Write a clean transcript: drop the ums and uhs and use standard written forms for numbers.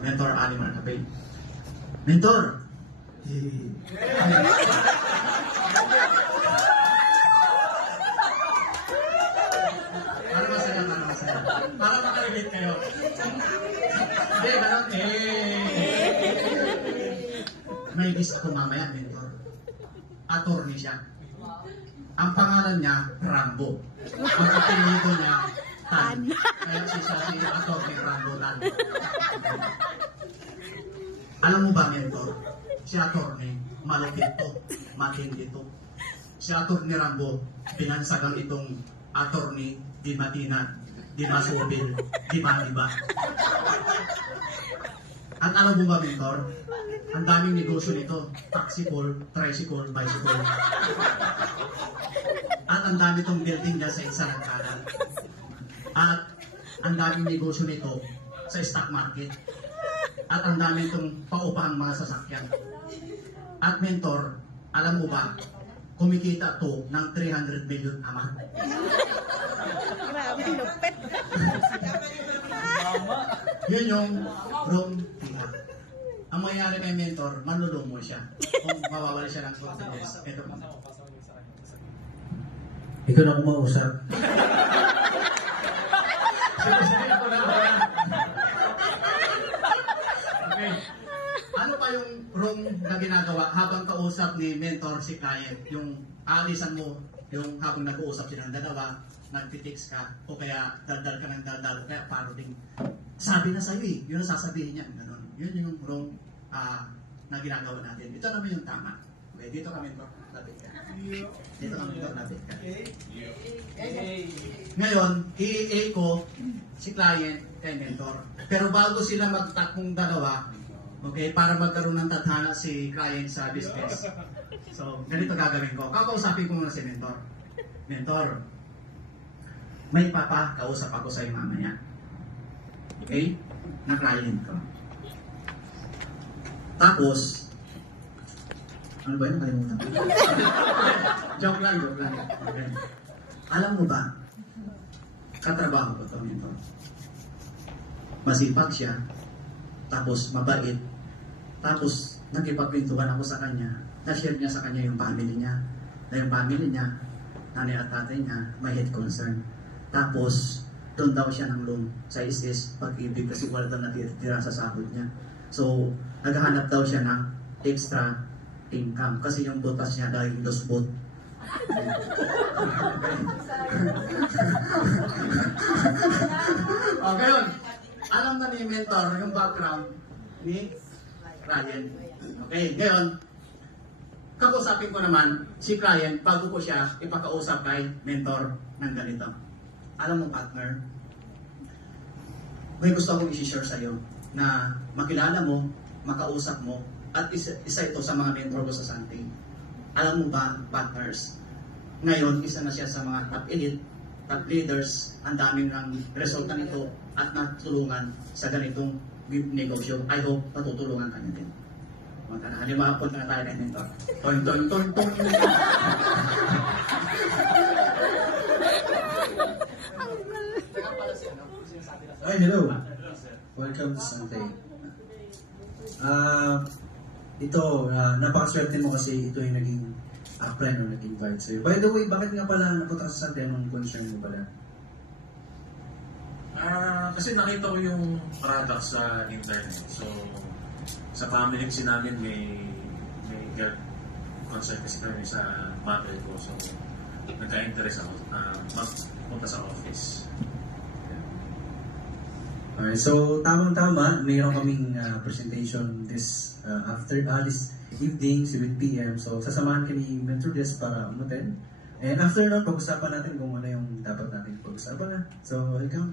Mentor Ali Marcapel. Mentor! Para masaya. Para makarelate kayo. Hindi, ganun. May guest ako mamaya, Mentor. Attorney siya. Ang pangalan niya, Rambo. Ang apelyido niya, Tan. Kaya siya si Attorney Rambo Tan. Alam mo ba, Mentor? Si Attorney, malupit to, matindi to. Si Attorney Rambo, pinansagang itong Attorney di Matina, di Masubil, di Maniba. At alam mo ba, Mentor? Ang daming negosyo nito, taxicol, tricycle, bicycle. At ang dami itong building niya sa isang kanan. At ang daming negosyo nito sa stock market. At ang dami itong paupahang mga sasakyan. At Mentor, alam mo ba, kumikita to ng 300 million a month. Grabe, lupit. Yun yung wrong tita. Ang mangyayari kay Mentor, manlulumo siya. Kung mawawala siya ng confidence. Ito mo. Ikaw na kumausap. Sige ako na. Okay. Ano pa yung wrong na ginagawa habang kausap ni Mentor si client? Yung aalisan mo, yung habang nag-uusap silang dalawa, nagtitext ka, o kaya daldal ka ng daldal, o kaya paroting. Sabi na sa'yo eh, yun ang sasabihin niya. Ganun. Yun yung wrong na ginagawa natin. Ito naman yung tama. Okay, dito ka Mentor, lapit ka. Dito ka Mentor, lapit ka. Ngayon, i-AA ko si client kay Mentor. Pero bago sila magtakong dalawa, okay, para magkaroon ng tadhana si client sa business. So, ganito gagawin ko. Kakausapin ko muna si Mentor. Mentor, may kausap ako sa iyo mamaya. Okay? Na client ko. Tapos, ano ba yun? Kalimutan ko. Joke lang. Okay. Alam mo ba, katrabaho ko ito, Mentor. Masipag siya, tapos mabait, tapos nakipagpintuan ako sa kanya, na-share niya sa kanya yung family niya, na yung family niya, nanay at tatay niya, may health concern. Tapos, doon daw siya ng loan sa ISIS, pag-ibig, kasi wala daw natitira sa sahod niya. So, naghahanap daw siya ng extra income, kasi yung butas niya dahil dos boot. Okay yun. Alam na ni Mentor yung background ni Ryan. Okay, ngayon, kakausapin ko naman si client bago ko siya ipakausap kay Mentor ng ganito. Alam mo, partner, may gusto akong i-share sa iyo na makilala mo, makausap mo, at isa ito sa mga mentor ko sa Santing. Alam mo ba, partners, ngayon, isa na siya sa mga top elite, top leaders, ang daming ng resulta nito at natulungan sa ganitong negosyo. I hope natutulungan ka niya din. Halimapon na tayo ng mentor. Ton. Hi, hello. Welcome to Sunday. Napakaswerte mo kasi ito yung naging friend o nag-invite sa'yo. By the way, bakit nga pala napunta ka sa Sunday? Anong concern mo pala? Kasi nakita ko yung product sa internet. So, sa family kasi namin may health concern kasi kami sa mother ko. So, nagka-interest ako magpunta sa office. Alright, so tamang-tama, mayroon kaming presentation this evening, 7 p.m. So, sasamahan kami Mentor Desk para umaten. And after nun, pag-usapan natin kung ano yung dapat natin pag-usapan. So, welcome.